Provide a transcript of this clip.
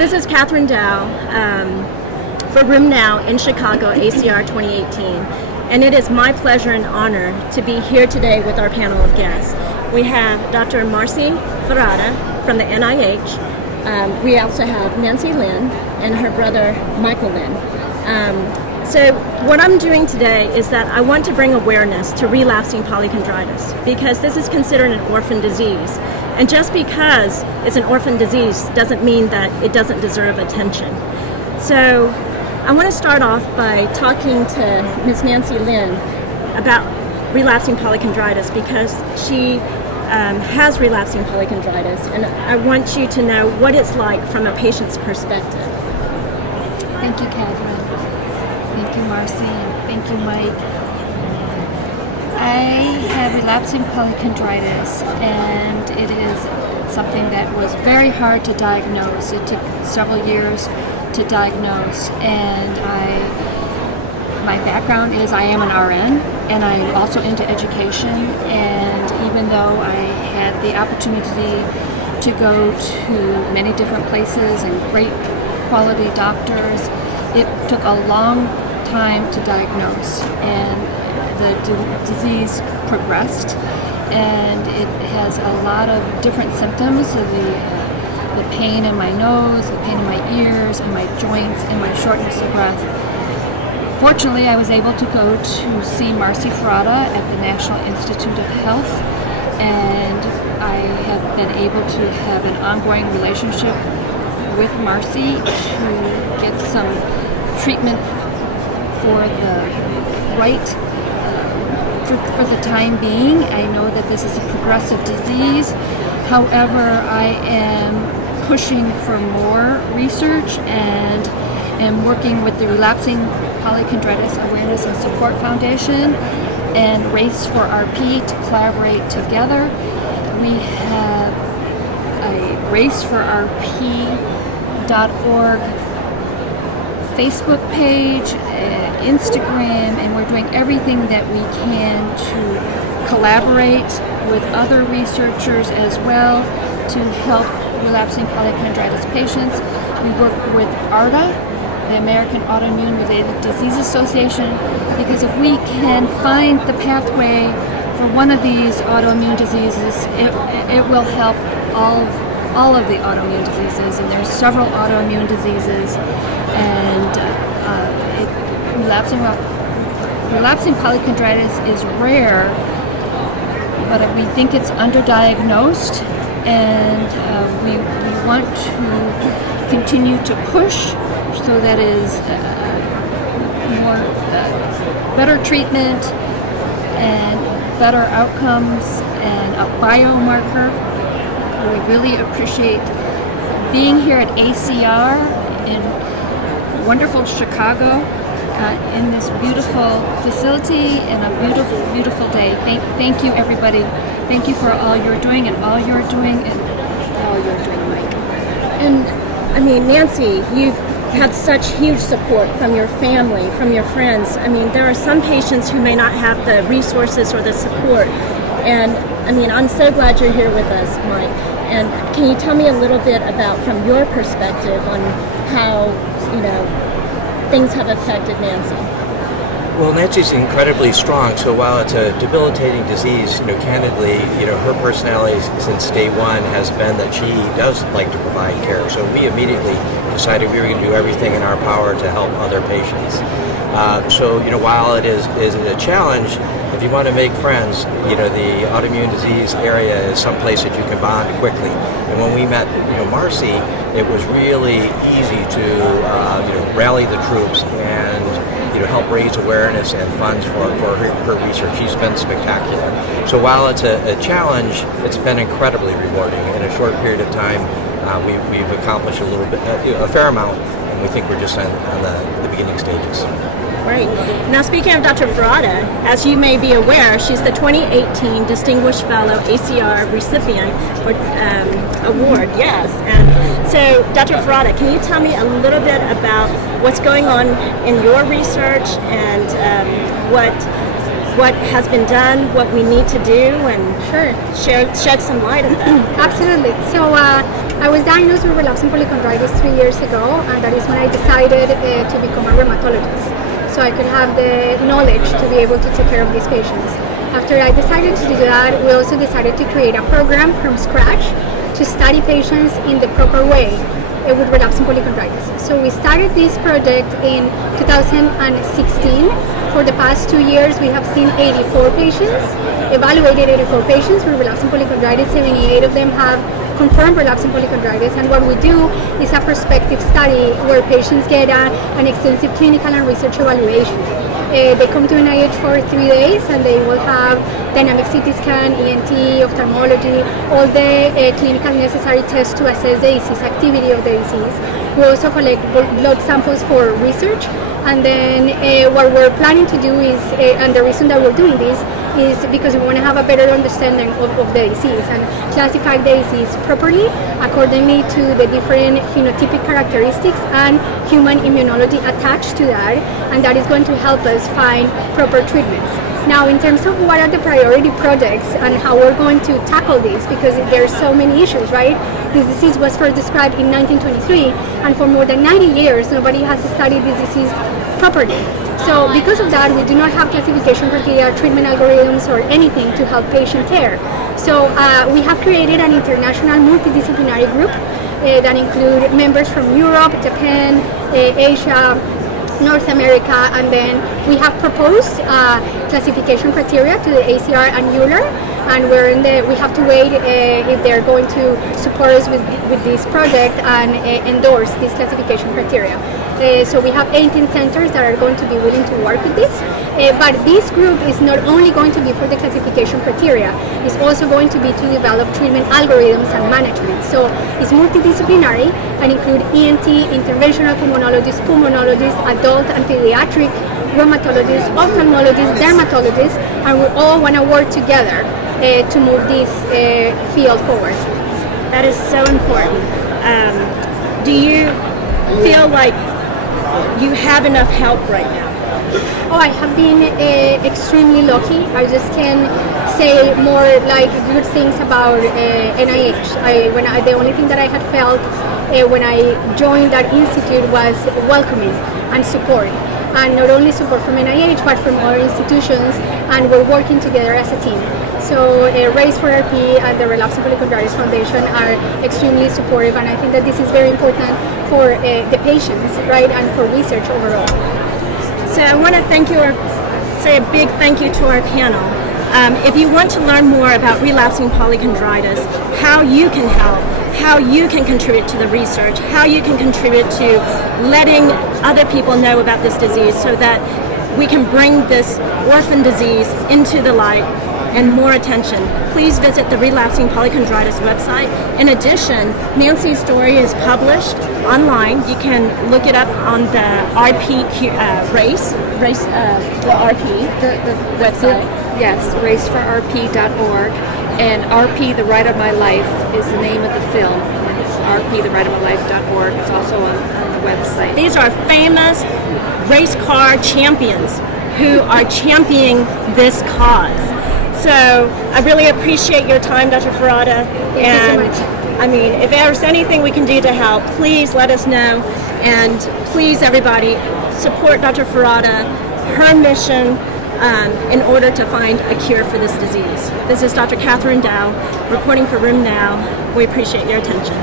This is Kathryn Dow for RheumNow in Chicago, ACR 2018. And it is my pleasure and honor to be here today with our panel of guests. We have Dr. Marcela Ferrada from the NIH. We also have Nancy Linn and her brother Michael Linn. So what I'm doing today is that I want to bring awareness to relapsing polychondritis because this is considered an orphan disease. And just because it's an orphan disease doesn't mean that it doesn't deserve attention. So I want to start off by talking to Ms. Nancy Linn about relapsing polychondritis because she has relapsing polychondritis, and I want you to know what it's like from a patient's perspective. Thank you, Kathryn. Thank you, Marcy. Thank you, Mike. I have relapsing polychondritis, and it is something that was very hard to diagnose. It took several years to diagnose, and my background is I am an RN, and I'm also into education, and even though I had the opportunity to go to many different places and great quality doctors, it took a long time to diagnose, and the disease progressed, and it has a lot of different symptoms. So the pain in my nose, the pain in my ears, and my joints, and my shortness of breath. Fortunately, I was able to go to see Marcela Ferrada at the National Institute of Health, and I have been able to have an ongoing relationship with Marcy to get some treatment for the right for the time being. I know that this is a progressive disease. However, I am pushing for more research and am working with the Relapsing Polychondritis Awareness and Support Foundation and Race for RP to collaborate together. We have a Race for RP.org Facebook page, Instagram, and we're doing everything that we can to collaborate with other researchers as well to help relapsing polychondritis patients. We work with ARDA, the American Autoimmune Related Disease Association, because if we can find the pathway for one of these autoimmune diseases, it will help all of the autoimmune diseases, and there's several autoimmune diseases, and relapsing polychondritis is rare, but we think it's underdiagnosed, and we want to continue to push so that is more better treatment and better outcomes and a biomarker. We really appreciate being here at ACR in wonderful Chicago in this beautiful facility and a beautiful, beautiful day. Thank you, everybody. Thank you for all you're doing and all you're doing and all you're doing, Mike. And I mean, Nancy, you've had such huge support from your family, from your friends. I mean, there are some patients who may not have the resources or the support. And I mean, I'm so glad you're here with us, Mike. And can you tell me a little bit about, from your perspective, on how, things have affected Nancy? Well, Nancy's incredibly strong. So while it's a debilitating disease, candidly, her personality since day one has been that she does like to provide care. So we immediately decided we were going to do everything in our power to help other patients. So while it is a challenge, if you want to make friends, the autoimmune disease area is someplace that you can bond quickly. And when we met, Marcy, it was really easy to, rally the troops and, help raise awareness and funds for her research. She's been spectacular. So while it's a challenge, it's been incredibly rewarding. In a short period of time, we've accomplished a fair amount, and we think we're just on the beginning stages. Right. Now, speaking of Dr. Ferrada, as you may be aware, she's the 2018 Distinguished Fellow ACR recipient for award. Yes. And so, Dr. Ferrada, can you tell me a little bit about what's going on in your research and what has been done, what we need to do, and shed some light on that? Absolutely. So I was diagnosed with relapsing polychondritis 3 years ago, and that is when I decided to become a rheumatologist, so I could have the knowledge to be able to take care of these patients. After I decided to do that, we also decided to create a program from scratch to study patients in the proper way with relapsing polychondritis. So we started this project in 2016. For the past 2 years, we have seen 84 patients, evaluated 84 patients with relapsing polychondritis. 78 of them have confirmed relapsing polychondritis, and what we do is a prospective study where patients get an extensive clinical and research evaluation. They come to NIH for 3 days, and they will have dynamic CT scan, ENT, ophthalmology, all the clinical necessary tests to assess the disease activity of the disease. We also collect blood samples for research, and then what we're planning to do is, and the reason that we're doing this is because we want to have a better understanding of the disease and classify the disease properly accordingly to the different phenotypic characteristics and human immunology attached to that, and that is going to help us find proper treatments. Now, in terms of what are the priority projects and how we're going to tackle this, because there's so many issues, right? This disease was first described in 1923, and for more than 90 years, nobody has studied this disease properly. So because of that, we do not have classification criteria, treatment algorithms, or anything to help patient care. So we have created an international multidisciplinary group that include members from Europe, Japan, Asia, North America, and then we have proposed classification criteria to the ACR and Euler, and we have to wait if they're going to support us with this project and endorse this classification criteria. So we have 18 centers that are going to be willing to work with this, but this group is not only going to be for the classification criteria, it's also going to be to develop treatment algorithms and management. So it's multidisciplinary and include ENT, interventional pulmonologists, adult and pediatric rheumatologists, ophthalmologists, dermatologists, and we all want to work together to move this field forward. That is so important. Do you feel like you have enough help right now? Oh, I have been extremely lucky. I just can say more like good things about NIH. The only thing that I had felt when I joined that institute was welcoming and support. And not only support from NIH, but from other institutions, and we're working together as a team. So Race for RP and the Relapsing Polychondritis Foundation are extremely supportive, and I think that this is very important for the patients, right, and for research overall. So I want to say a big thank you to our panel. If you want to learn more about relapsing polychondritis, how you can help, how you can contribute to the research, how you can contribute to letting other people know about this disease so that we can bring this orphan disease into the light and more attention, please visit the Relapsing Polychondritis website. In addition, Nancy's story is published online. You can look it up on the RP the website. Yes, raceforrp.org, and RP, The Ride of My Life, is the name of the film. And it's rp, It's also on the website. These are famous race car champions who are championing this cause. So I really appreciate your time, Dr. Ferrada. Thank you so much. I mean, if there's anything we can do to help, please let us know. And please, everybody, support Dr. Ferrada, her mission in order to find a cure for this disease. This is Dr. Kathryn Dow reporting for RheumNow. We appreciate your attention.